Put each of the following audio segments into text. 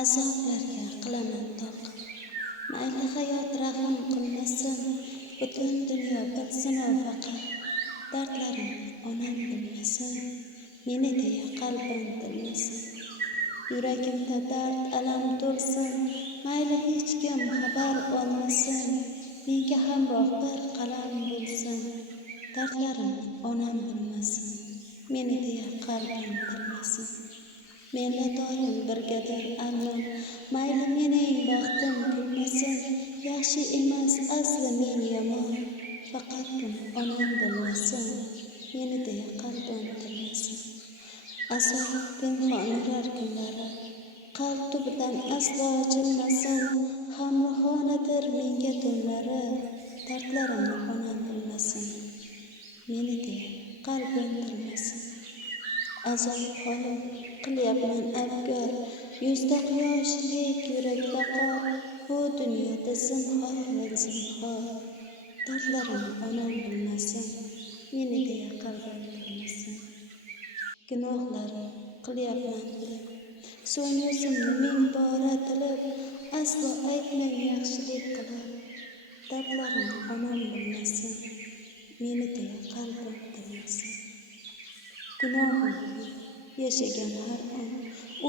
Azoblarga qilaman toq, mayli hayot rahm qilmasin, butun dunyo bilsin faqat, dardlarim onam bilmasin, meni deya qalbim tilmasin. Yuragimda dard alam to'lsin, mayli hech kim xabar olmasin, menga hamroh bir qalam bo'lsin, dardlarim onam bilmasin, meni deya qalbim tilmasin. Menla doim birgadir Alloh, mayli mening baxtim kulmasin, yaxshi emas asli men yomon, faqat buni onam bilmasin, meni deya qalbim tilmasin. Azob pinhon yurar kunlari, qalb tubidan aslo jilmasin, hamrohonadir menga tunlari, dardlarimni onam bilmasin, meni deya qalbim tilmasin. Azob holim qilyapman afkor, yuzda quyoshlik yurakda qor, bu dunyoda zinhor va zinhor, dardlarimni onam bilmasin, meni deya qalbim tilmasin. Gunohlar qilyapman bilib, so'ng o'zimni ming bora tilib, aslo aytmang yaxshilik qilib, dardlarimni onam bilmasin, meni deya qalbim tilmasin. Gunohim yashagan har on,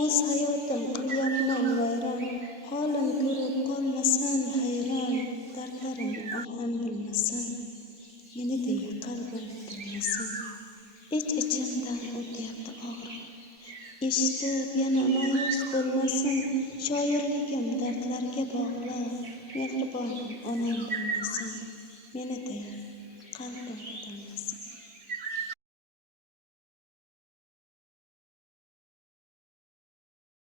o'z hayotim qilyapman vayron, holim ko'rib qolmasin hayron, dardlarimni onam bilmasin, meni deya qalbim tilmasin. Ich-ichimdan o'tyapti og'riq, eshitib yana ma'yus bo'lmasin, shoirligim dardlarga bog'liq, mehribonim onam bilmasin, meni deya qalbim tilmasin.